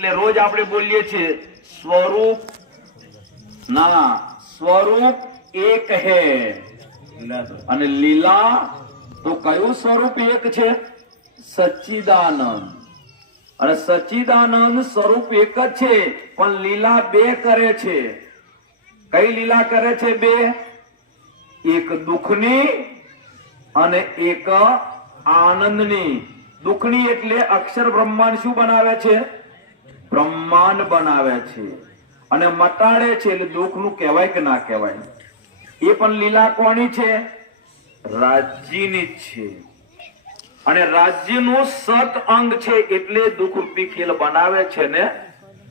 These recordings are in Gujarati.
એટલે રોજ આપણે બોલીએ છીએ સ્વરૂપ ના સ્વરૂપ એક હે અને લીલા તો કયું સ્વરૂપ એક છે? સચ્ચિદાનંદ. અને સચ્ચિદાનંદ સ્વરૂપ એક જ છે પણ લીલા બે કરે છે. કઈ લીલા કરે છે? બે. એક દુઃખની અને એક આનંદની. દુઃખની એટલે અક્ષર બ્રહ્માંડ શું બનાવે છે? બ્રહ્માંડ બનાવે છે અને મટાડે છે એટલે દુઃખનું કહેવાય કે ના કહેવાય? એ પણ લીલા કોની છે? રાજ્યની જ છે. અને રાજ્યનું સત અંગ છે એટલે દુઃખ રૂપી ખેલ બનાવે છે ને.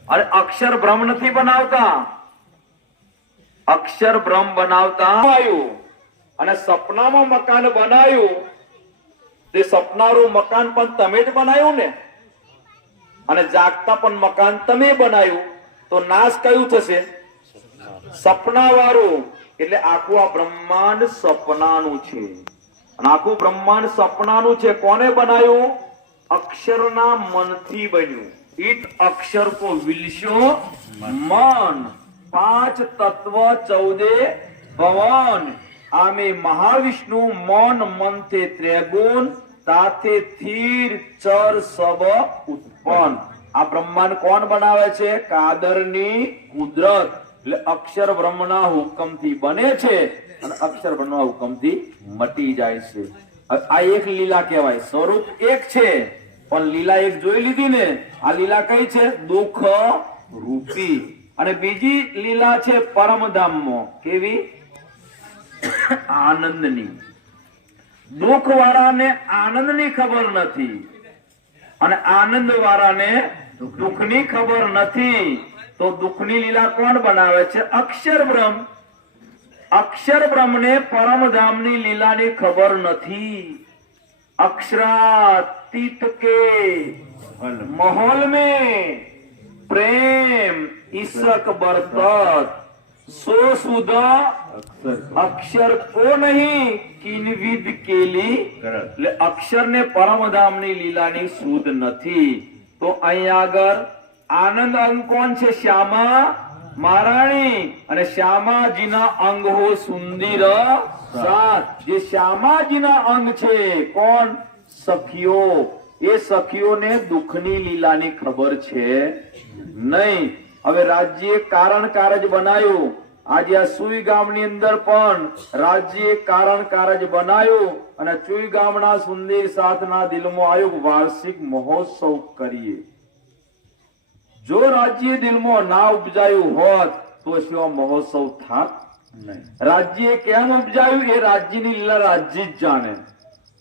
અને અક્ષર બ્રહ્મ નથી બનાવતા, અક્ષર બ્રહ્મ બનાવતા આવ્યું. અને સપનામાં મકાન બનાવ્યું તે સપનારું મકાન પણ તમે જ બનાવ્યું ને. અને જાગતા પણ મકાન તમે બનાવ્યું તો નાશ કયું થશે? સપના વાળું. એટલે આખું આ બ્રહ્માંડ સપનાનું છે. અને આખું બ્રહ્માંડ સપનાનું છે. કોને બનાવ્યું? અક્ષરના મનથી બન્યું. ઈટ અક્ષર કો વિલસ્યો મન, 5 તત્વ 14 ભવન. આમે મહાવિષ્ણુ મન મન તે ત્રિગુણ, તાતે થીર ચર સબ ઉત્પન્ન. આ બ્રહ્માંડ કોણ બનાવે છે? કાદરની કુદરત. એટલે અક્ષર બ્રહ્મના હુકમથી બને છે અને અક્ષર બ્રહ્મના હુકમથી મટી જાય છે. આ એક લીલા કહેવાય. સ્વરૂપ એક છે પણ લીલા એક જોઈ લીધી ને. આ લીલા કઈ છે? દુઃખ રૂપી. અને બીજી લીલા છે પરમધામમાં. કેવી? આનંદની. દુઃખ વાળાને આનંદની ખબર નથી અને આનંદ વાળાને દુઃખની ખબર નથી. તો દુઃખની લીલા કોણ બનાવે છે? અક્ષર બ્રહ્મ. અક્ષર બ્રહ્મને પરમધામની લીલાની ખબર નથી. અક્ષરાતીત કે માહોલ में प्रेम ईसक बरतत सो सुधा अक्षर को नहीं किनविद केली. એટલે અક્ષર ને પરમધામની લીલાની સુધ નથી. તો અહીંયા આગળ આનંદ અંગ કોણ છે? શ્યામા મહારાણી. અને શ્યામાજીના અંગ હો સુંદર સાત. જે શ્યામાજીના અંગ છે કોણ? સખીઓ. એ સખીઓને દુઃખની લીલાની ખબર છે નહીં. હવે રાજ્ય કારણ કારજ બનાવ્યું. આજે આ સુઈ ગામની અંદર પણ રાજ્ય કારણ કારજ બનાવ્યું અને સુઈ ગામના સુંદર સાથના દિલમાં આવ્યું વાર્ષિક મહોત્સવ કરીએ. જો રાજ્ય દિલમાં ના ઉપજાયું હોત તો શું મહોત્સવ થાત નહીં. રાજ્ય કેમ ઉપજાયું એ રાજ્યની લીલા રાજ્ય જ જાણે.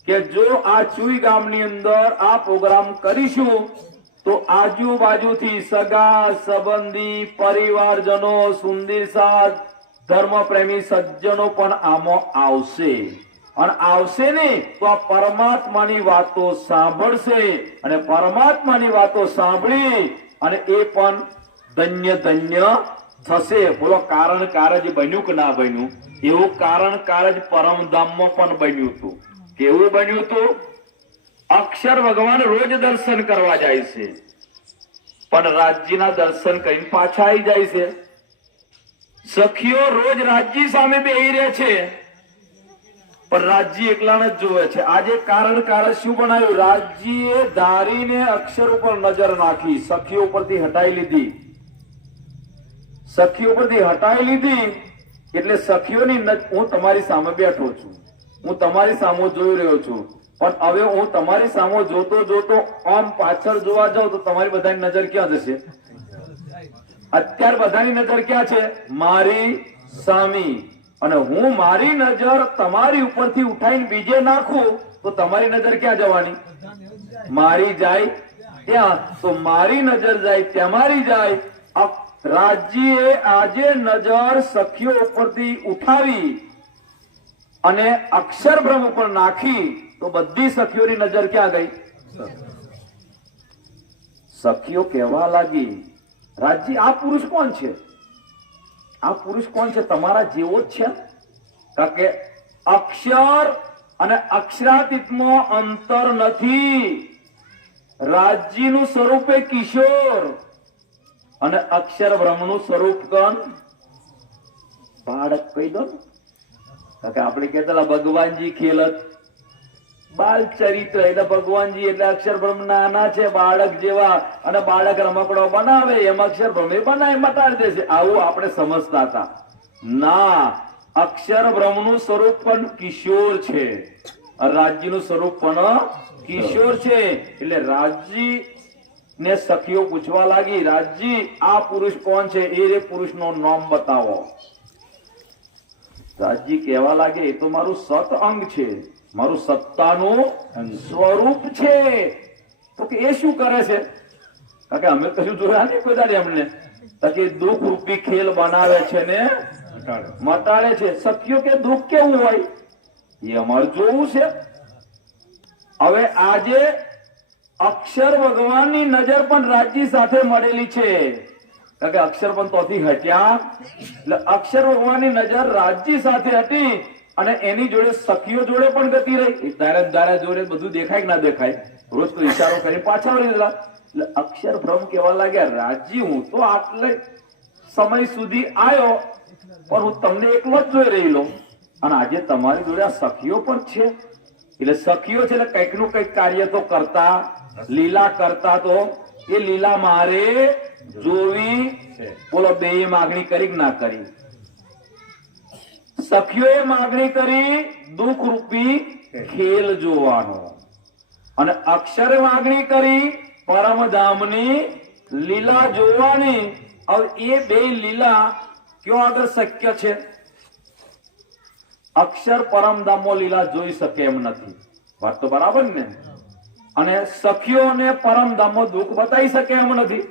કે જો આ ચુઈ ગામની અંદર આ પ્રોગ્રામ કરીશું તો આજુબાજુથી સગા સંબંધી પરિવારજનો સુંદર સાથ ધર્મ પ્રેમી સજ્જનો પણ આમાં આવશે. અને આવશે ને તો આ પરમાત્માની વાતો સાંભળશે અને પરમાત્માની વાતો સાંભળી અને એ પણ ધન્ય ધન્ય થશે. બોલો કારણ કારજ બન્યું કે ના બન્યું? એવું કારણ કારજ પરમધામમાં પણ બન્યું હતું. કેવું બન્યું હતું? અક્ષર ભગવાન રોજ દર્શન કરવા જાય છે પણ રાજ્યના દર્શન કરીને પાછા આવી જાય છે. સખીઓ રોજ રાજ્ય સામે બેહી રહે છે પણ રાજ્ય એકલાને જ જોવે છે. આજે કારણ કારજ શું બનાવ્યું? રાજ્યએ ધારીને અક્ષર ઉપર નજર નાખી, સખીઓ ઉપરથી હટાઈ લીધી. સખીઓ ઉપરથી હટાઈ લીધી એટલે સખીઓની હું તમારી સામે બેઠો છું, હું તમારી સામે જોઈ રહ્યો છું પણ હવે હું તમારી સામે જોતો જોતો આમ પાછળ જોવા જાઉં તો તમારી બધાની નજર ક્યાં જશે? અત્યારે બધાની નજર ક્યાં છે? મારી સામી. અને હું મારી નજર તમારી ઉપરથી ઉઠાઈને બીજે નાખું તો તમારી નજર ક્યાં જવાની? મારી જાય ત્યાં. તો મારી નજર જાય તમારી જાય. રાજ્યએ આજે નજર સખીઓ ઉપરથી ઉઠાવી અને અક્ષર બ્રહ્મ ઉપર નાખી તો બધી સખીઓની નજર ક્યાં ગઈ? સખીઓ કહેવા લાગી રાજ્ય આ પુરુષ કોણ છે? આ પુરુષ કોણ છે? તમારા જેવો જ છે. કારણ કે અક્ષર અને અક્ષરાતીતમાં અંતર નથી. રાજ્યનું સ્વરૂપે કિશોર અને અક્ષર બ્રહ્મનું સ્વરૂપ કોણ? બાળક કહી દો ને કે આપણે કહેતા ભગવાનજી ખેલત બાલ ચરિત્ર એટલે ભગવાનજી એટલે અક્ષર બ્રહ્મ નાના છે બાળક જેવા અને બાળક રમકડો બનાવે એમ અક્ષર બ્રહ્મ બનાવી મટાડી દેશે આવું આપણે સમજતા હતા. ના, અક્ષર બ્રહ્મનું સ્વરૂપ પણ કિશોર છે, રાજ્યનું સ્વરૂપ પણ કિશોર છે. એટલે રાજજી ને સખીઓ પૂછવા લાગી, રાજજી આ પુરુષ કોણ છે? એ પુરુષનું નામ બતાવો. રાજજી કહેવા લાગે એ તો મારું સત અંગ છે, મારું સત્તાનું સ્વરૂપ છે. તો કે એ શું કરે છે? કારણ કે અમે કશું જોયા નહીં કોઈ દાડે એમને. કે દુઃખ રૂપી ખેલ બનાવે છે ને મટાડે છે. સખીઓ કે દુઃખ કેવું હોય એ અમારે જોવું છે. હવે આજે અક્ષર ભગવાનની નજર પણ રાજજી સાથે મળેલી છે. કારણ કે અક્ષર પણ તોથી હટ્યા એટલે અક્ષર ભગવાનની નજર રાજજી સાથે હતી અને એની જોડે સખીઓ જોડે પણ ગતિ રહી. દારા જોડે બધું દેખાય કે ના દેખાય, રોજ તો ઈશારો કરી પાછા વળી દીધા. એટલે અક્ષર બ્રહ્મ કહેવા લાગ્યા, રાજજી હું તો આટલે સમય સુધી આવ્યો પણ હું તમને એકલો જ જોઈ રહેલો અને આજે તમારી જોડે આ સખીઓ પણ છે. એટલે સખીઓ છે એટલે કંઈક નું કંઈક કાર્ય તો કરતા, લીલા કરતા. તો એ લીલા મારે જોવી. બોલો, બે માગણી કરી કે ના કરી? સખીઓએ માગણી કરી દુઃખ રૂપી ખેલ જોવાનો અને અક્ષરે માગણી કરી પરમધામની લીલા જોવાની. હવે એ બે લીલા ક્યાં આગળ શક્ય છે? અક્ષર પરમધામો લીલા જોઈ શકે એમ નથી. વાત તો બરાબર ને? અને સખીઓને પરમધામો દુઃખ બતાવી શકે એમ નથી.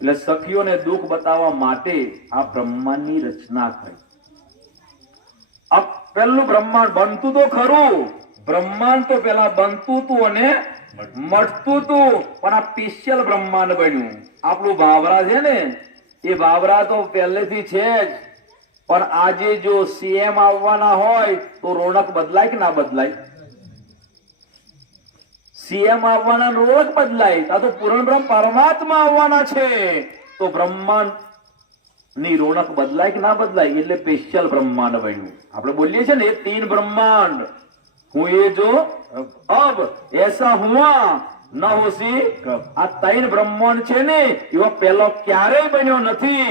એટલે સખીઓને દુઃખ બતાવવા માટે આ બ્રહ્માંડની રચના કરી. પેલું બ્રહ્માંડ બનતું તો ખરું, બ્રહ્માંડ તો પેલા બનતું હતું અને મટતું હતું, પણ આ સ્પેશિયલ બ્રહ્માંડ બન્યું. આપણું બાબરા છે ને એ બાબરા તો પહેલેથી છે જ, પણ આજે જો સીએમ આવવાના હોય તો રોનક બદલાય કે ના બદલાય? સીએમ આવવાના રોજ બદલાય. આ તો પૂર્ણ બ્રહ્મ પરમાત્મા આવવાના છે તો બ્રહ્માંડ ની રોનક બદલાય કે ના બદલાય? એટલે સ્પેશિયલ બ્રહ્માંડ બન્યું. આપણે બોલીએ છીએ ને એ તીન બ્રહ્માંડ. હું એ જો અબ એસા હુઆ ન હોસી. આ ત્રણ બ્રહ્માંડ છે ને એવો પેલો ક્યારેય બન્યો નથી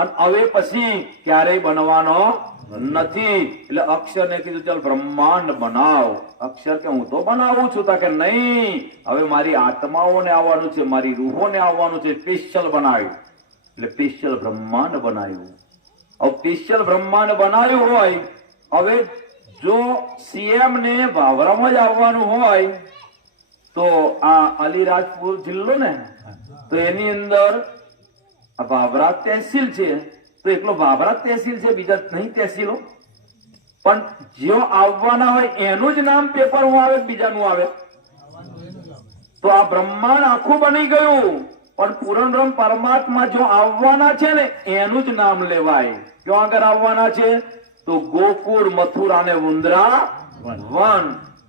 અને હવે પછી ક્યારેય બનવાનો નથી. એટલે અક્ષર ને કીધું ચાલ બ્રહ્માંડ બનાવ. અક્ષર કે હું તો બનાવું છું. તા કે નહીં, હવે મારી આત્માઓને આવવાનું છે, મારી રૂહોને આવવાનું છે. સ્પેશિયલ બનાવ્યું એટલે સ્પેશિયલ બ્રહ્માંડ બનાવ્યું. હવે સ્પેશિયલ બ્રહ્માંડ બનાવ્યું હોય, હવે જો સીએમ ને બાબરામાં જ આવવાનું હોય તો આ અલીરાજપુર જિલ્લો ને તો એની અંદર બાબરા તહેસીલ છે. તો એકલો બાબરા તહેસીલ છે, બીજા નહીં તહેસીલો. પણ જેઓ આવવાના હોય એનું જ નામ પેપરમાં આવે, બીજાનું આવે. તો આ બ્રહ્માંડ આખું બની ગયું, પણ પૂર્ણ બ્રહ્મ પરમાત્મા જો આવવાના છે ને એનું જ નામ લેવાય. ક્યાં આગળ આવવાના છે? તો ગોકુળ, મથુરા ને વૃંદાવન.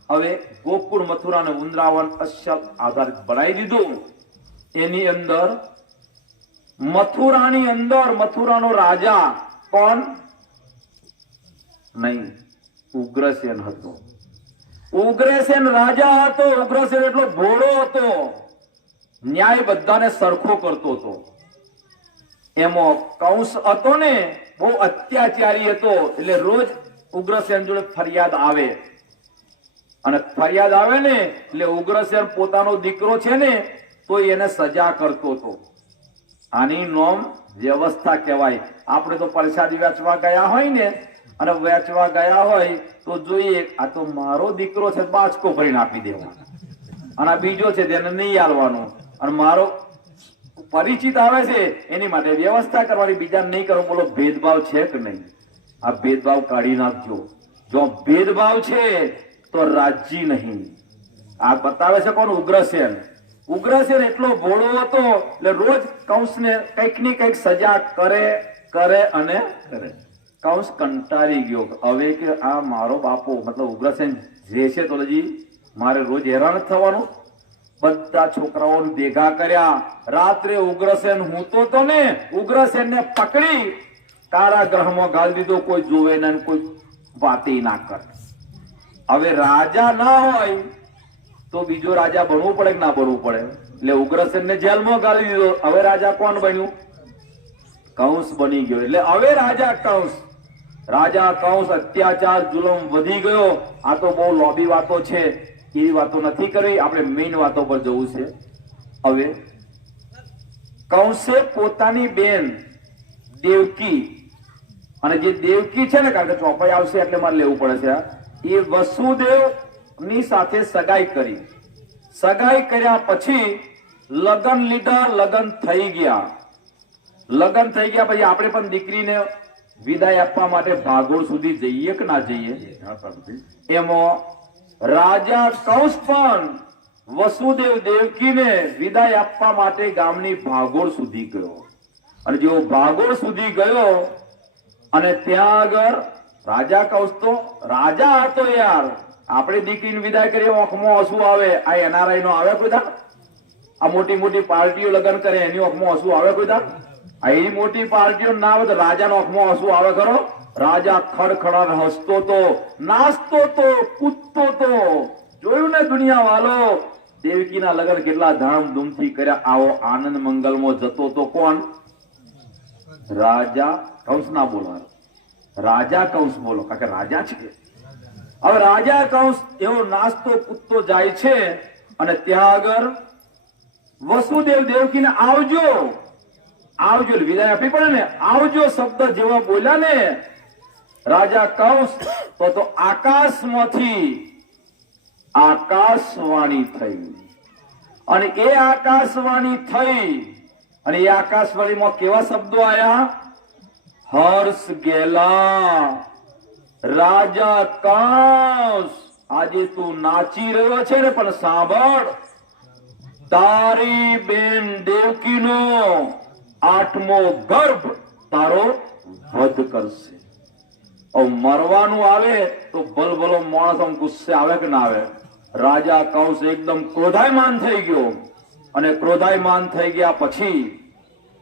હવે ગોકુળ, મથુરા ને વૃંદાવન અસલ આધારિત બનાવી દીધું. એની અંદર મથુરાની અંદર મથુરાનો રાજા કોણ? નહીં, ઉગ્રસેન હતો. ઉગ્રસેન રાજા હતો. ઉગ્રસેન એટલો ભોળો હતો, ન્યાય બધાને સરખો કરતો હતો. એમાં કંસ હતો ને બહુ અત્યાચારી હતો. એટલે રોજ ઉગ્રસેન જોડે ફરિયાદ આવે અને ફરિયાદ આવે ને એટલે ઉગ્રસેન પોતાનો દીકરો છે ને તો એને સજા કરતો હતો. આની નોમ વ્યવસ્થા કહેવાય. આપણે તો પ્રસાદી વેચવા ગયા હોય ને અને વેચવા ગયા હોય તો જોઈએ આ તો મારો દીકરો છે, બાચકો ભરીને આપી દેવાનો, અને આ બીજો છે તેને નહીં આલવાનો, અને મારો પરિચિત આવે છે એની માટે વ્યવસ્થા કરવાની, બીજા નહીં કરો. બોલો ભેદભાવ છે કે નહીં? આ ભેદભાવ કાઢી નાખજો. જો ભેદભાવ છે તો રાજ્ય નહીં. આ બતાવે છે કોણ? ઉગ્રસેન. ઉગ્રસેન એટલો ભોળો હતો એટલે રોજ કંસને કંઈક ની કંઈક સજા કરે કરે અને કરે. કંસ કંટાળી ગયો. હવે કે આ મારો બાપો મતલબ ઉગ્રસેન જે છે તો હજી મારે રોજ હેરાન થવાનું. બધા છોકરાઓને ભેગા કર્યા. રાત્રે ઉગ્રસેન હૂતો તો ને, ઉગ્રસેનને પકડી કારાગૃહમાં ગાળી દીધો. કોઈ જોવે ને કોઈ વાતે ના કરે. હવે રાજા ના હોય તો બીજો રાજા બનવું પડે કે ના બનવું પડે? એટલે ઉગ્રસેનને જેલમાં ગાળી દીધો. હવે રાજા કોણ બન્યું? કંસ બની ગયો. એટલે હવે રાજા કંસ અત્યાચાર જુલમ વધી ગયો. આ તો બહુ લોબી વાતો છે, એવી વાતો નથી કરવી. આપણે મેઇન વાતો પર જવું છે. હવે કંસે પોતાની બેન દેવકી, અને જે દેવકી છે ને, કારણ કે ચોપાઈ આવશે એટલે મારે લેવું પડે છે, એ વસુદેવ ની સાથે સગાઈ કરી. સગાઈ કર્યા પછી લગ્ન લીધા. લગ્ન થઈ ગયા પછી આપણે પણ દીકરીને વિદાય આપવા માટે ભાગોળ સુધી જઈએ કે ના જઈએ? એમાં રાજા કંસ પણ વસુદેવ દેવકીને વિદાય આપવા માટે ગામની ભાગોળ સુધી ગયો. અને જેવો ભાગોળ સુધી ગયો અને ત્યાં આગળ રાજા કંસ તો રાજા હતો યાર. આપણે દીકરીને વિદાય કરીએ, આંખમાં આંસુ આવે. આ એનઆરઆઈ નો આવે કોઈ દાડ? આ મોટી મોટી પાર્ટીઓ લગ્ન કરે એની આંખમાં આંસુ આવે કોઈ દાડ? આ એવી મોટી પાર્ટીઓ ના આવે તો રાજાનો આંખમાં આંસુ આવે ખરો? રાજા ખડખડાટ હસતો તો, નાચતો તો, કૂદતો તો. જોયું ને દુનિયા વાલો? દેવકીના લગ્ન કેટલા ધામધૂમથી કર્યા. આવો આનંદ મંગલમાં જતો તો કોણ? રાજા કંસ. ના બોલો, રાજા કંસ બોલો, કારણ કે રાજા છે. હવે રાજા કંસ એવો નાચતો કૂદતો જાય છે અને ત્યાં આગળ વસુદેવ દેવકીને આવજો વિદાય આપવી પડે ને, આવજો શબ્દ જેવા બોલ્યા ને રાજા કંસ, તો આકાશમાંથી આકાશવાણી થઈ. અને એ આકાશવાણી થઈ અને એ આકાશવાણીમાં કેવા શબ્દો આયા? હર્ષ ગેલા, રાજા કંસ, આજે તું નાચી રહ્યો છે ને, પણ સાંભળ, તારી બેન દેવકીનો 8મો ગર્ભ તારો વધ કરશે. મરવાનું આવે તો ભલભલો માણસ આમ ગુસ્સે આવે કે ના આવે? રાજા કંસ એકદમ ક્રોધાયમાન થઈ ગયો. અને ક્રોધાયમાન થઈ ગયા પછી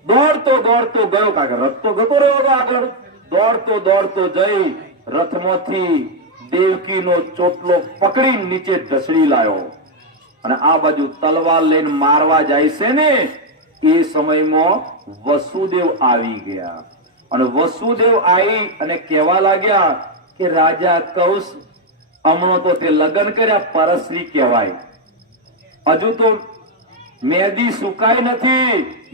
દોડતો ગયો, કારણ કે રથ તો ગતો રહ્યો આગળ. દોડતો જઈ રથમાંથી દેવકીનો ચોટલો પકડી નીચે ઢસડી લાયો. અને આ બાજુ તલવાર લઈને મારવા જાય છે ને, એ સમયમાં વસુદેવ આવી ગયા. અને વસુદેવ આવી અને કહેવા લાગ્યા કે રાજા કંસ, હમણાં તો તે લગ્ન કર્યા, પરસરી કહેવાય. હજુ તો મેદી સુકાઈ નથી,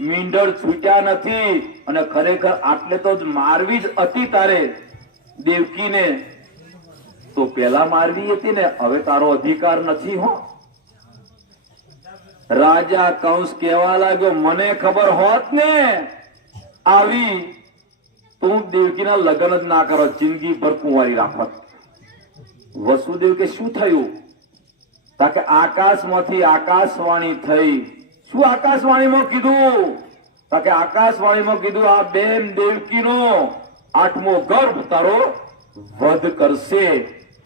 મીંઢળ છૂટ્યા નથી. અને ખરેખર આટલે તો જ મારવી જ હતી તારે દેવકીને. તો પેલા મારવી હતી ને, હવે તારો અધિકાર નથી. હો, રાજા કંસ કહેવા લાગ્યો, મને ખબર હોત ને આવી, તું દેવકીના લગ્ન જ ના કરો, જિંદગી ભર કુંવારી રાખત. વસુદેવ કે શું થયું? કે આકાશમાંથી આકાશવાણી થઈ. શું આકાશવાણીમાં કીધું? કે આકાશવાણીમાં કીધું, આ બેન દેવકીનો 8મો ગર્ભ તારો વધ કરશે.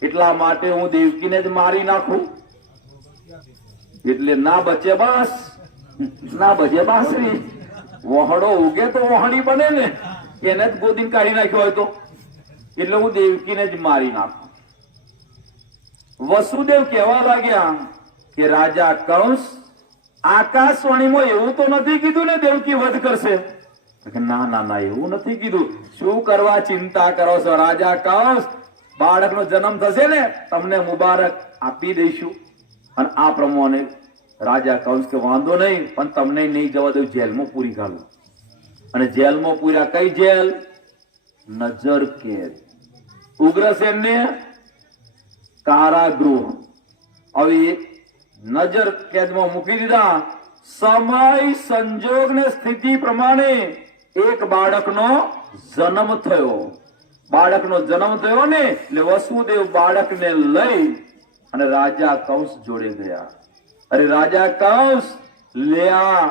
એટલા માટે હું દેવકીને જ મારી નાખું. એટલે ના બચે બાસ, ના બચે બાસરી. વહડો ઉગે તો વહણી બને ને, એને જ ગોદીને કાઢી નાખ્યો હોય તો. એટલે હું દેવકીને જ મારી નાખું. વસુદેવ કહેવા લાગ્યા કે રાજા કંસ, આકાશવાણીમાં એવું તો નથી કીધું ને દેવકી વધ કરશે? ના, એવું નથી કીધું. શું કરવા ચિંતા કરો છો રાજા કંસ? બાળકનો જન્મ થશે ને, તમને મુબારક આપી દઈશું. અને આ પ્રમાણે રાજા કંસ કે વાંધો નહીં, પણ તમને નહીં જવા દઉં, જેલમાં પૂરી કાઢું. અને જેલમાં પૂર્યા. કઈ જેલ? નજર કેદ. ઉગ્રસેનને કારાગૃહ. હવે નજર કેદમાં મૂકી દીધા. સમય સંજોગ ને સ્થિતિ પ્રમાણે એક બાળકનો જન્મ થયો. ને એટલે વસુદેવ બાળકને લઈ અને રાજા કંસ જોડે ગયા. અરે રાજા કંસ લ્યા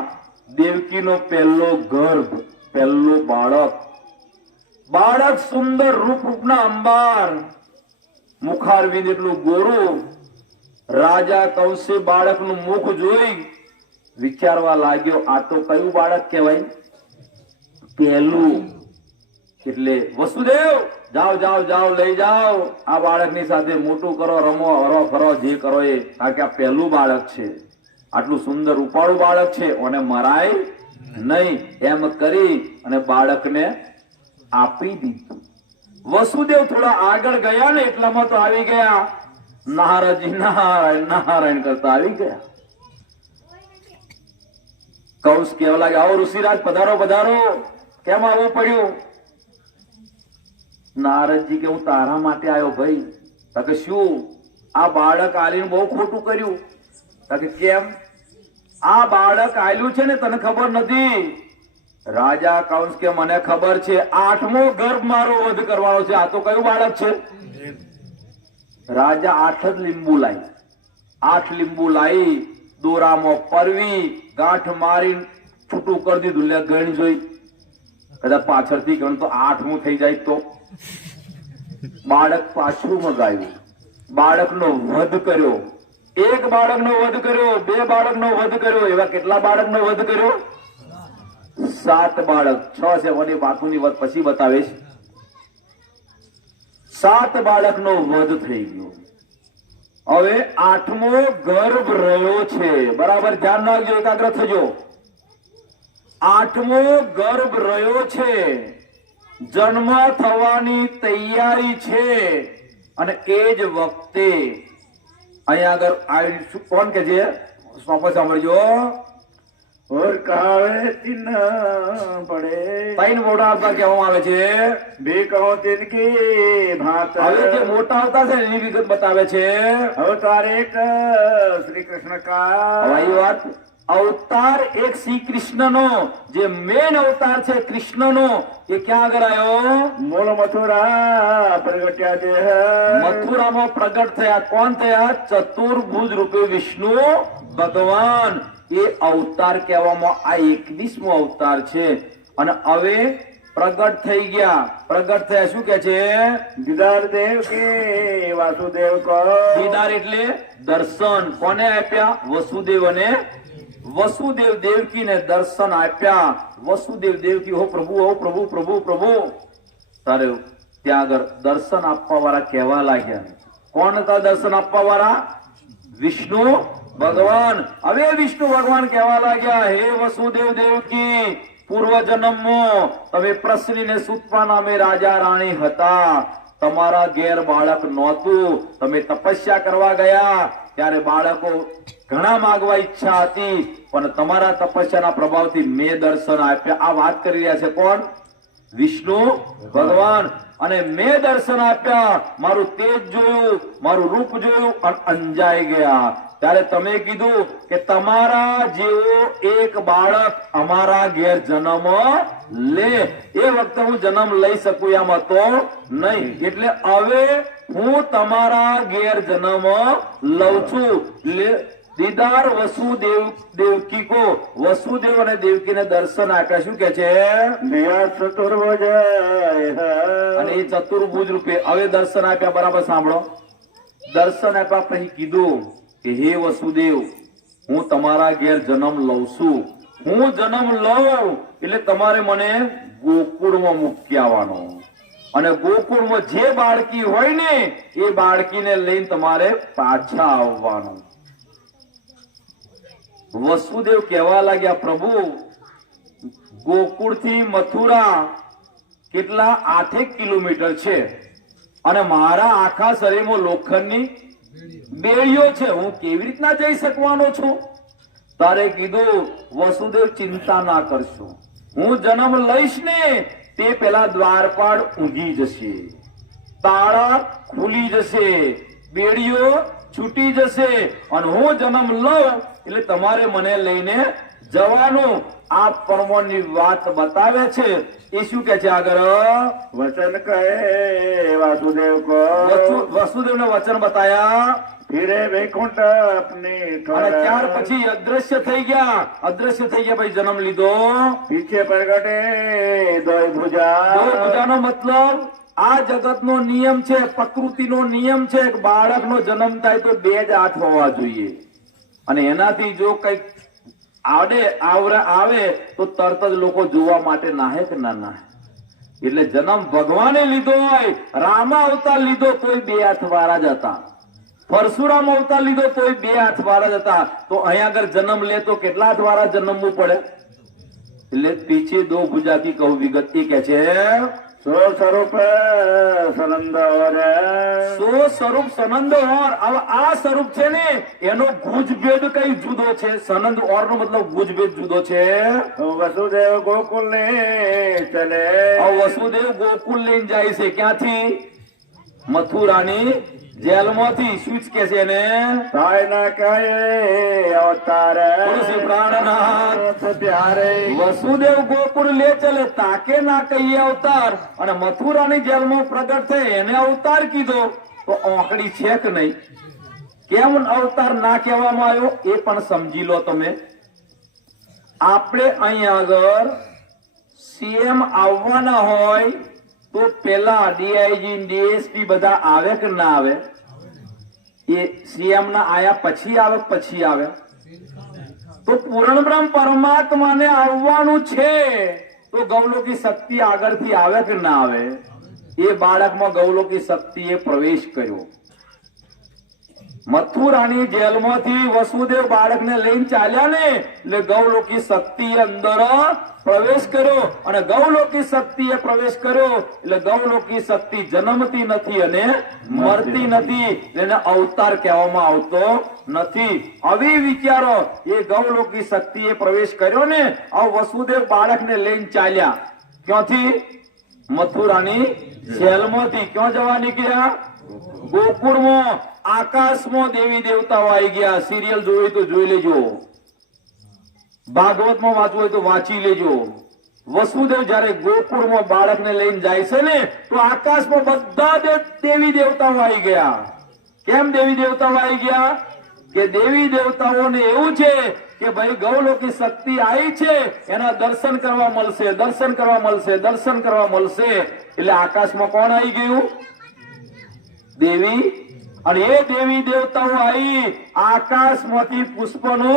દેવકીનો પહેલો ગર્ભ, પહેલો બાળક સુંદર રૂપના અંબાર, મુખારવિંદ એટલું ગોરું, રાજા કંસે બાળકનું મુખ જોઈ વિચારવા લાગ્યો, આ તો કયું બાળક કહેવાય? પહેલું. એટલે વસુદેવ જાઓ જાઓ જાઓ, લઈ જાઓ, આ બાળકની સાથે મોટું કરો, રમો, હરો ફરો, જે કરો એ, કારણ કે આ પહેલું બાળક છે, આટલું સુંદર રૂપાળું બાળક છે, અને મરાય નહીં, એમ કરી અને બાળકને આપી દીધું. વસુદેવ થોડા આગળ ગયા ને એટલામાં તો આવી ગયા નારદજી, નારાયણ નારાયણ કરતા આવી ગયા. કંસ કહેવા લાગે, આવો ઋષિરાજ, પધારો પધારો, કેમ આવવું પડ્યું? નારદજી કે હું તારા માટે આવ્યો ભાઈ. તો કે શું? આ બાળક આલીને બહુ ખોટું કર્યું. તો કે કેમ? આ બાળક આલ્યું છે ને તને ખબર નથી? રાજા કંસ કે મને ખબર છે, 8મો ગર્ભ મારો વધ કરવાનો છે. આ તો કયું બાળક છે? રાજા 8 જ લીંબુ લાવી, 8 લીંબુ લાવી, દોરામાં પરવી, ગાંઠ મારી છૂટું કરી દીધું. લે ગણ જોઈ, કદાચ પાછળથી ગણ તો 8મું થઈ જાય તો. બાળક પાછું મગાવ્યું, બાળકનો વધ કર્યો. એક બાળકનો વધ કર્યો, 2 બાળકનો વધ કર્યો, એવા કેટલા બાળકનો વધ કર્યો? 7 બાળક. 6 છે, વડે બાપુની વાત પછી બતાવીશ. 7 બાળકનો વધ થઈ ગયો. હવે 8મો ગર્ભ રહ્યો છે. બરાબર ધ્યાન રાખજો, એકાગ્ર થજો. 8મો ગર્ભ રહ્યો છે, જન્મ થવાની તૈયારી છે, અને એ જ વખતે અહીંયા આગળ આવી કોણ કે છે? સ્વાપર સાંભળજો. और कहावे तीन बड़े 3 મોટા અવતાર કહેવામાં આવે છે. भी कहो तीन की भात હવે જે મોટા અવતાર છે એની વિગત બતાવે છે. अवतार एक श्री कृष्ण का હવાઈ વાત. અવતાર એક શ્રી કૃષ્ણનો, જે મેન અવતાર છે કૃષ્ણનો, એ ક્યાં આગળ આવ્યો? मूल मथुरा प्रगट्या देह મથુરામાં પ્રગટ થયા. કોણ થયા? ચતુર્ભુજ રૂપે વિષ્ણુ ભગવાન. એ અવતાર કહેવામાં આ 21મો અવતાર છે. અને હવે પ્રગટ થઈ ગયા. પ્રગટ થયા શું કે છે? दीदार देव के वासुदेव को દીદાર એટલે દર્શન. કોને આપ્યા? વસુદેવ અને વસુદેવ દેવકીને દર્શન આપ્યા. વસુદેવ દેવકી, હો પ્રભુ, હો પ્રભુ, પ્રભુ પ્રભુ. તારે ત્યાં આગળ દર્શન આપવા વાળા કહેવા લાગ્યા. કોણ હતા દર્શન આપવા વાળા? વિષ્ણુ ભગવાન. હવે વિષ્ણુ ભગવાન કહેવા લાગ્યા, હે વસુદેવ દેવકી, પૂર્વ જન્મમાં તમે પ્રસરીને સુતપા નામે રાજા રાણી હતા. તમારા ઘેર બાળક નહોતું. તમે તપસ્યા કરવા ગયા ત્યારે બાળકો ઘણા માંગવા ઈચ્છા હતી, પણ તમારા તપસ્યાના પ્રભાવથી મેં દર્શન આપ્યા. આ વાત કરી રહ્યા છે કોણ? વિષ્ણુ ભગવાન. અને મેં દર્શન આપ્યા, મારું તેજ જોયું, મારું રૂપ જોયું અને અંજાઈ ગયા. ત્યારે તમે કીધું કે તમારા જેવો એક બાળક અમારા ઘેર જન્મ લે. એ વખતે હું જન્મ લઈ શકું એમ હતો નહીં. એટલે હવે હું તમારા ઘેર જન્મ લઉં છું. દીદાર વસુદેવ દેવકી કો, વસુદેવ અને દેવકીને દર્શન આપ્યા. શું કે છે? चतुर्भुज અને એ ચતુર્ભુજ રૂપે હવે દર્શન આપ્યા. બરાબર સાંભળો. દર્શન આપ્યા પછી કીધું કે હે વસુદેવ, હું તમારા ઘેર જન્મ લઉં છું. હું જન્મ લઉં એટલે તમારે મને ગોકુળમાં મૂકી આવવાનો, અને ગોકુળમાં જે બાળકી હોય ને એ બાળકીને લઈને તમારે પાછા આવવાનું. વસુદેવ કહેવા લાગ્યા, પ્રભુ, ગોકુળથી મથુરા કેટલા 8 કિલોમીટર છે, અને મારા આખા શરીરમાં લોખંડની બેડીઓ છે, હું કેવી રીતના જઈ શકવાનો છું? તારે કીધું, વસુદેવ ચિંતા ના કરશો, હું જન્મ લઈશ ને તે પેલા દ્વારપાળ ઊંઘી જશે, તાળા ખુલી જશે, બેડીઓ છૂટી જશે, અને હું જન્મ લઉં એટલે તમારે મને લઈને જવાનું. આ પરમોની વાત બતાવે છે. એ શું કે છે આગળ? वचन कहे वासुदेव को વસુદેવને વચન બતાયા. फिरे वैकुंठ अपने અને ત્યાર પછી અદ્રશ્ય થઈ ગયા. અદ્રશ્ય થઈ ગયા પછી જન્મ લીધો. पीछे प्रगटे दो भुजा દો ભુજાનો મતલબ આ જગતનો નિયમ છે, પ્રકૃતિનો નિયમ છે કે બાળકનો જન્મ થાય તો 2 જ હાથ હોવા જોઈએ, અને એનાથી જો કઈક આવે તો તરત જ લોકો જોવા માટે નાહે કે ના નાહે. એટલે જન્મ ભગવાને લીધો હોય, રામ અવતાર લીધો તોય 2 હાથ વાળા જ હતા, પરશુરામ અવતાર લીધો તોય 2 હાથ વાળા જ હતા. તો અહીંયા આગળ જન્મ લે તો કેટલા હાથ વાળા જન્મવું પડે? એટલે પીછે 2 ભુજા કી કહું વિગત કે છે સો સ્વરૂપ સનંદ ઓર સો સ્વરૂપ સનંદ ઓર. હવે આ સ્વરૂપ છે ને એનો ગુજભેદ કઈ જુદો છે? સનંદ ઓર નો મતલબ ગુજભેદ જુદો છે. વસુદેવ ગોકુલ ને ચલે. વસુદેવ ગોકુલ લઈને જાય છે. ક્યાંથી? મથુરાની જેલમાંથી. શું જ કે છે એને? થાય ના કહે અવતાર તુલસી પ્રાણનાથ પ્યારે. વસુદેવ ગોકુળ લે ચલે, તાકે ના કહીએ અવતાર, અને મથુરાની જેલમાં પ્રગટ થઈ એને અવતાર કીધો તો ઓંકડી છે કે નહીં? કેમ અવતાર ના કહેવામાં આવ્યો એ પણ સમજી લો તમે. આપણે અહીં આગળ સીએમ આવવાના હોય તો પેલા ડીઆઈજી ડીએસપી બધા આવે કે ના આવે? એ સીએમ ના આયા પછી આવે પછી આવે? તો પૂર્ણ બ્રહ્મ પરમાત્માને આવવાનું છે તો ગૌલોકી શક્તિ આગળથી આવે કે ના આવે? એ બાળકમાં ગૌલોકી શક્તિએ પ્રવેશ કર્યો. મથુરાની જેલમાંથી વસુદેવ બાળકને લઈને ચાલ્યા ને એટલે ગૌલોકી શક્તિ અંદર પ્રવેશ કર્યો, અને ગૌલોકી શક્તિએ પ્રવેશ કર્યો એટલે ગૌલોકી શક્તિ જન્મતી નથી અને મરતી નથી, એને અવતાર કહેવામાં આવતો નથી. આવી વિચારો. એ ગૌલોકી શક્તિએ પ્રવેશ કર્યો ને, આ વસુદેવ બાળકને લઈને ચાલ્યા. ક્યાંથી? મથુરાની જેલમાંથી. ક્યાં જવા નીકળ્યા? ગોકુળમાં. આકાશમાં દેવી દેવતાઓ આવી ગયા. સિરિયલ જોઈ તો જોઈ લેજો, ભાગવતમાં વાંચવું હોય તો વાંચી લેજો. વસુદેવ જયારે ગોકુળમાં બાળકને લઈને જાય છે ને તો આકાશમાં બધા દેવી દેવતાઓ આવી ગયા. કેમ દેવી દેવતાઓ આવી ગયા? કે દેવી દેવતાઓને એવું છે કે ભાઈ ગૌલોકી શક્તિ આવી છે, એના દર્શન કરવા મળશે, દર્શન કરવા મળશે, દર્શન કરવા મળશે. એટલે આકાશમાં કોણ આવી ગયું? દેવી. અને એ દેવી દેવતાઓ આવી આકાશમાંથી પુષ્પનો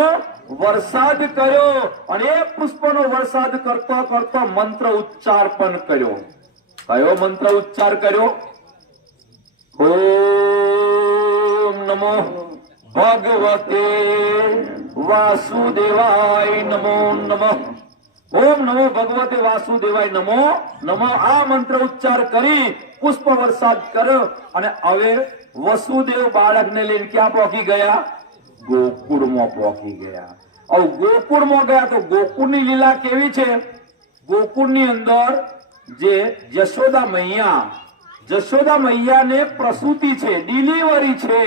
વરસાદ કર્યો, અને એ પુષ્પનો વરસાદ કરતો કરતો મંત્ર ઉચ્ચાર પણ કર્યો. કયો મંત્ર ઉચ્ચાર કર્યો? ઓમ નમો ભગવતે વાસુદેવાય નમો નમઃ. ઓમ નમો ભગવતે વાસુદેવાય નમો નમઃ. આ મંત્ર ઉચ્ચાર કરી પુષ્પ વરસાદ કર્યો, અને હવે વસુદેવ બાળકને લઈને ક્યાં પહોંચી ગયા? ગોકુળમાં પહોંચી ગયા. હવે ગોકુળમાં ગયા તો ગોકુળની લીલા કેવી છે? ગોકુળની અંદર જે જશોદા મૈયાને પ્રસૂતિ છે, ડિલિવરી છે.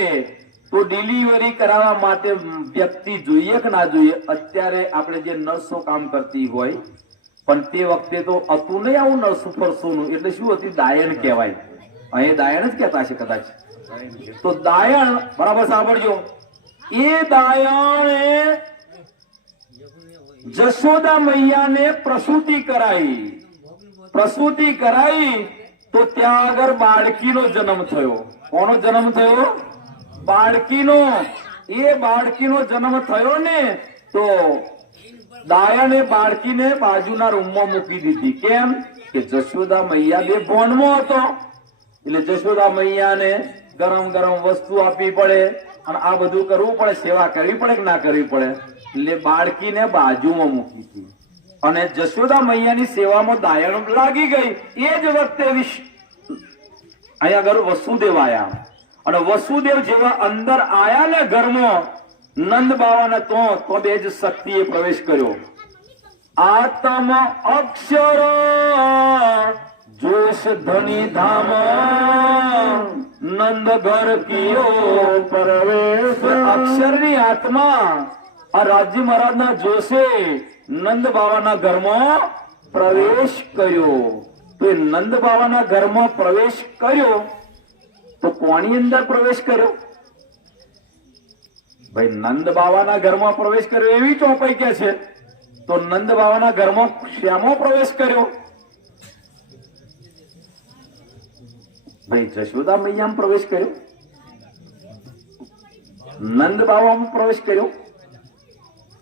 તો ડિલિવરી કરાવવા માટે વ્યક્તિ જોઈએ કે ના જોઈએ? અત્યારે આપણે જે નર્સો કામ કરતી હોય, પણ તે વખતે તો હતું નહીં આવું નર્સો ફરસોનું. એટલે શું હતું? દાયણ કહેવાય. અહીં દાયણ જ કહેતા છે કદાચ. તો દાયણ, બરાબર સાંભળજો, એ દાયણે જશોદા મૈયાને પ્રસૂતિ કરાઈ. પ્રસૂતિ કરાઈ તો ત્યાં આગળ બાળકીનો જન્મ થયો. કોનો જન્મ થયો? બાળકીનો. એ બાળકીનો જન્મ થયો ને તો દાયણે બાળકીને બાજુના રૂમમાં મૂકી દીધી. કેમ? કે જશોદા મૈયા બે ભોનમાં હતો, એટલે જશોદા મૈયાને ગરમ ગરમ વસ્તુ આપવી પડે, અને આ બધું કરવું પડે, સેવા કરવી પડે કે ના કરવી પડે? એટલે બાળકીને બાજુમાં મૂકી હતી, અને જશોદા મૈયાની સેવામાં દાયણ લાગી ગઈ. એ જ વખતે અહીંયા આગળ વસુદેવ આયા, અને વસુદેવ જેવા અંદર આયા ને ઘરમાં નંદ બાવાને તો બે જ શક્તિએ પ્રવેશ કર્યો. આત્મ અક્ષર જોશ ધની ધામ નંદ ઘર કિયો પ્રવેશ. અક્ષરની આત્મા આ રાજ્ય મહારાજના જોશે નંદ બાવાના ઘરમાં પ્રવેશ કર્યો. તો એ નંદ બાવાના ઘરમાં પ્રવેશ કર્યો તો કોની અંદર પ્રવેશ કર્યો? ભાઈ નંદ બાવાના ઘરમાં પ્રવેશ કર્યો એવી ચોપાઈ કે છે. તો નંદ બાવાના ઘરમાં શ્યામો પ્રવેશ કર્યો? ભાઈ જશોદા મૈયામાં પ્રવેશ કર્યો, નંદ બાવામાં પ્રવેશ કર્યો,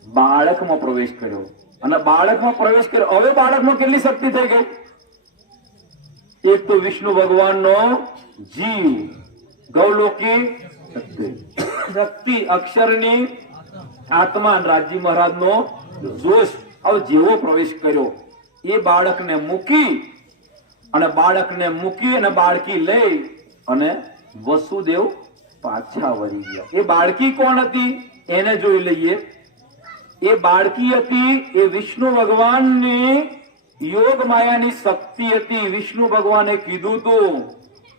બાળકમાં પ્રવેશ કર્યો. અને બાળકમાં પ્રવેશ કર્યો, હવે બાળકમાં કેટલી શક્તિ થઈ ગઈ? એક તો વિષ્ણુ ભગવાનનો જીવ, ગૌલોકી શક્તિ, અક્ષરની આત્મા, રાજી મહારાજનો જોશ. હવે જેવો પ્રવેશ કર્યો એ બાળકને મૂકી અને બાળકી લઈ અને વસુદેવ પાછા વળી ગયા. એ બાળકી કોણ હતી એને જોઈ લઈએ. એ બાળકી હતી એ વિષ્ણુ ભગવાનની યોગ માયાની શક્તિ હતી. વિષ્ણુ ભગવાને કીધું તું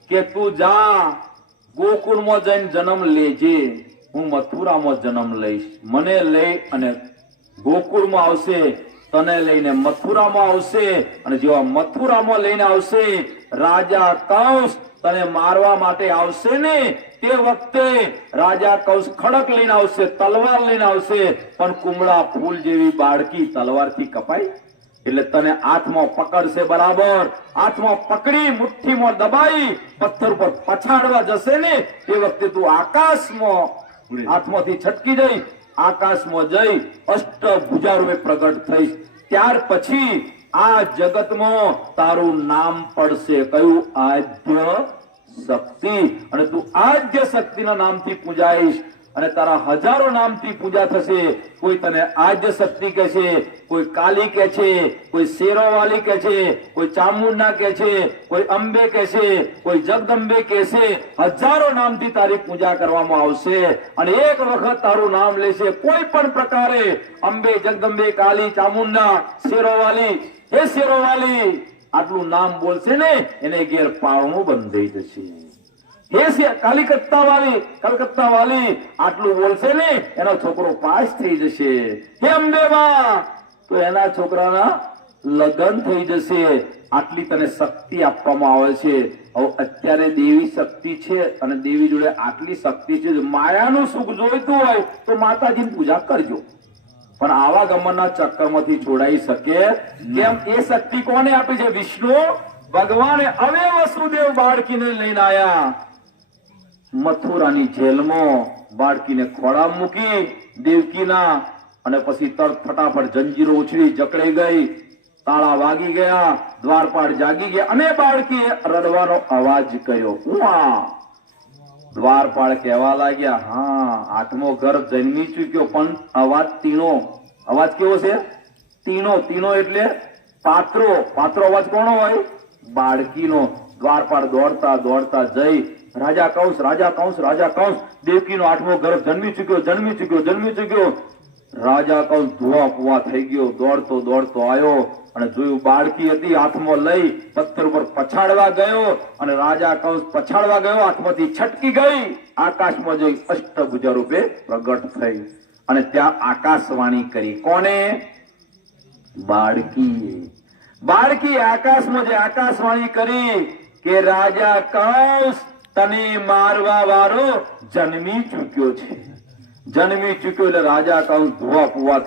કે તું જા ગોકુળમાં જઈને જન્મ લેજે, હું મથુરામાં જન્મ લઈશ. મને લઈ અને ગોકુળમાં આવશે, તને લઈને મથુરામાં આવશે, અને જેવા મથુરામાં લઈને આવશે રાજા કંસ તને મારવા માટે આવશે ને, તે વખતે રાજા કંસ ખડક લઈને આવશે, તલવાર લઈને આવશે, પણ કુમળા ફૂલ જેવી બાળકી તલવારથી કપાય એટલે તને હાથમાં પકડશે. બરાબર હાથમાં પકડી મુઠ્ઠીમાં દબાઈ પથ્થર પર પછાડવા જશે ને, તે વખતે તું આકાશમાં હાથમાંથી છટકી જઈ આકાશમાં જઈ અષ્ટભુજા રૂપે પ્રગટ થઈશ. ત્યાર પછી આ જગતમાં તારું નામ પડશે. કયું? આદ્ય શક્તિ. અને તું આદ્ય શક્તિના નામથી પૂજાઈશ અને તારા હજારો નામથી પૂજા થશે. કોઈ તને આદ્ય શક્તિ કહે છે, કોઈ કાલી કહે છે, કોઈ શેરોવાલી કહે છે, કોઈ ચામુંડા કહે છે, કોઈ અંબે કહે છે, કોઈ જગદંબે કહે છે. હજારો નામથી તારી પૂજા કરવામાં આવશે. અને એક વખત તારું નામ લેશે કોઈ પણ પ્રકારે, અંબે, જગદંબે, કાલી, ચામુંડા, શેરોવાલી, હે શેરોવાલી, આટલું નામ બોલશે ને એને ઘેર પાવણું બંધાઈ જશે. હે કલકત્તા વાલી આટલું બોલશે ને એનો છોકરો પાસ થઈ જશે. હે અંબેમાં તો એના છોકરાના લગ્ન થઈ જશે. આટલી તને શક્તિ આપવામાં આવે છે. હવે અત્યારે દેવી શક્તિ છે અને દેવી જોડે આટલી શક્તિ છે. માયાનું સુખ જોઈતું હોય તો માતાજીની પૂજા કરજો, પણ આવા ગમનના ચક્કરમાંથી છોડાઈ શકે કેમ? એ શક્તિ કોને આપી છે? વિષ્ણુ ભગવાને. હવે વસુદેવ બાળકીને લઈને આયા મથુરાની જેલમાં, બાળકીને ખોળા મૂકી દેવકીના, અને પછી તરત ફટાફટ જંજીરો ઉછળી જકડાઈ ગઈ, તાળા વાગી ગયા, દ્વારપાળ જાગી ગયા અને બાળકીએ રડવાનો અવાજ કર્યો. દ્વારપાળ કહેવા લાગ્યા, હા આઠમો ગર્ભ જન્મી ચૂક્યો, પણ અવાજ તીણો. અવાજ કેવો છે? તીણો. તીણો એટલે પાત્રો. પાત્રો અવાજ કોનો હોય? બાળકીનો. દ્વારપાળ દોડતા દોડતા જઈ રાજા કંસ દેવકીનો આઠમો ગર્ભ જન્મી ચૂક્યો. રાજા કંસ ધુઆ પુઆ થઈ ગયો, દોડતો આવ્યો અને જોયું બાળકી હતી, હાથમાં લઈ પથ્થર ઉપર પછાડવા ગયો અને રાજા કંસ પછાડવા ગયો, હાથમાંથી છટકી ગઈ, આકાશમાં જઈ અષ્ટભુજા રૂપે પ્રગટ થઈ અને ત્યાં આકાશવાણી કરી. કોને? બાળકી આકાશમાં જે આકાશવાણી કરી કે રાજા કંસ તને મારવા વાળો જન્મી ચૂક્યો એટલે રાજા કંસ ધુઆ પુઆ